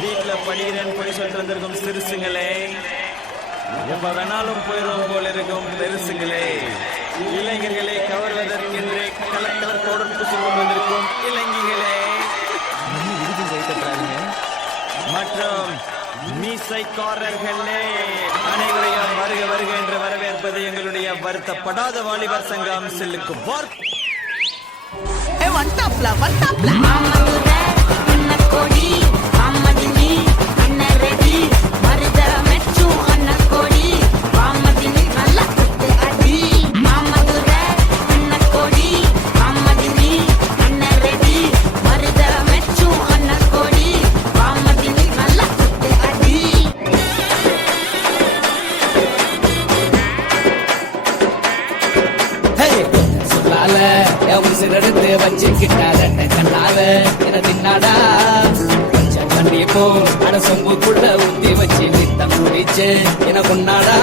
வீட்டுல படிக்கிறேன்னு போய் சொல்லிட்டு வந்திருக்கும் சிறுசுங்களே, எப்ப வேணாலும் போயிடும் போல இருக்கும் பெருசுங்களே, இளைஞர்களை கவர்வதற்கென்றே கலர் கலர் பவுடர் பூசி கொண்டு வந்திருக்கும் இளைஞர்களே மற்றும் மீசைக்காரர்களே, அனைவரையும் வருக வருக என்று வரவேற்பது எங்களுடைய வருத்தப்படாத வாலிபர் சங்கம் செல்லுக்கு எடுத்து வச்சுக்கிட்டாத கண்ணால என தின்னாடா கொஞ்சம் கண்டிப்போ அட சொம்புக்குள்ள ஊத்தி வச்சு நித்தம் குடிச்சு என கொண்டாடா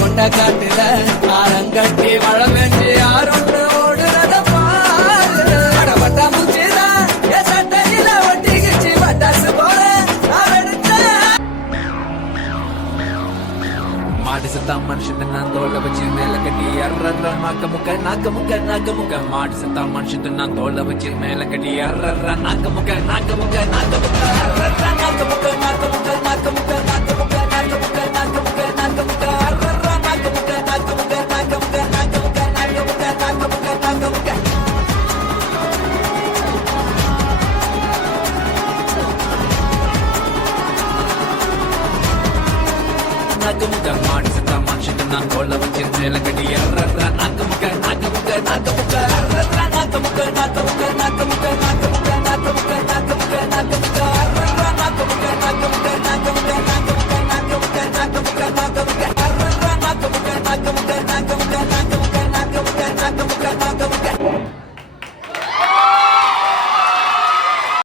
கொண்ட காட்டுல ஆரங்கட்டி மழை பெஞ்சு யாரும் ஓடுறத பாரு பட்டா முச்சிதா என் சட்டையில ஒட்டிக்கிச்சு பட்டாசு போல மாடு சத்தா மனுஷன் நான் தோலை வச்சு மேல கட்டி அர்ற நாக்க முக்க மாடு சத்தா மனுஷன் நான் தோலை வச்சு மேல கட்டி அர்ற நாக்க முக்க அர்ற நாக்க முக்க மாடு சத்தா மனுஷன் நான் தோலை வச்சு மேல கட்டி அர்ற நாக்க முக்க